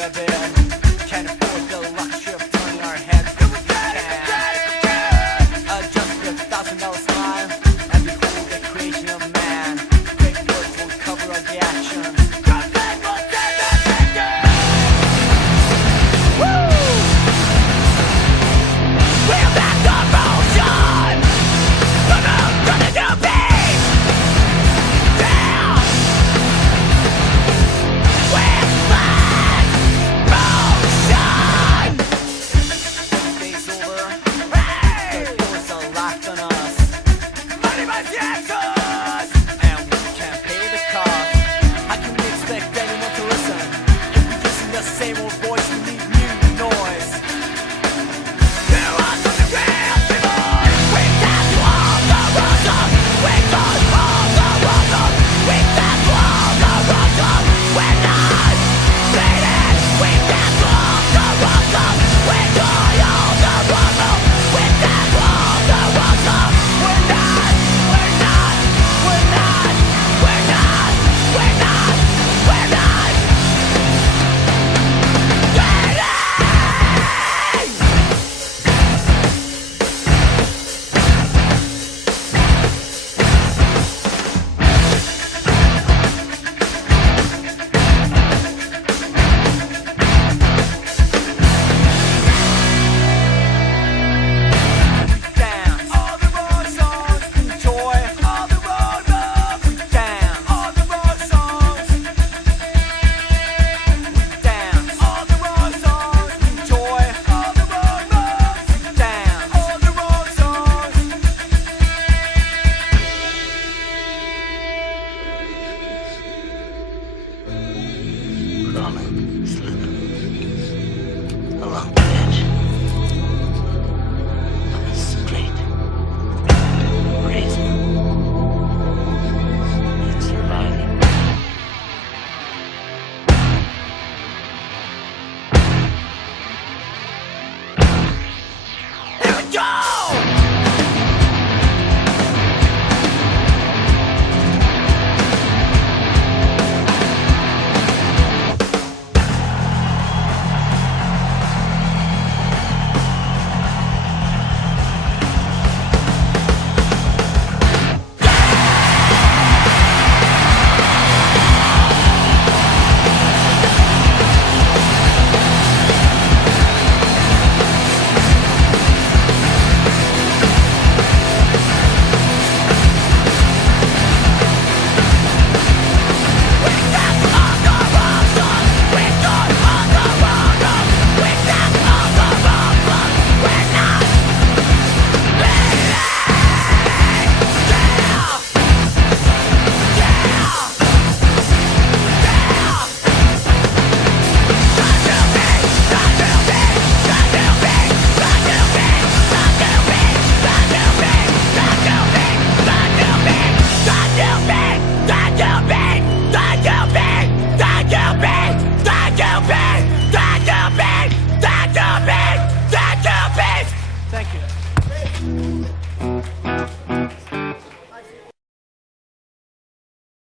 live in. Can't afford the luxury of turning our heads. Just a $1,000 smile and behold the creation of man. Great words will cover all the actions. We're back to motion. We're gonna do peace. Down. We're back. Motion. Day's over. Hey. The doors are locked on us. Money by the actors. And we can't pay the cost. How can we expect anyone to listen if we're using the same old voice? We need new noise. Thank you.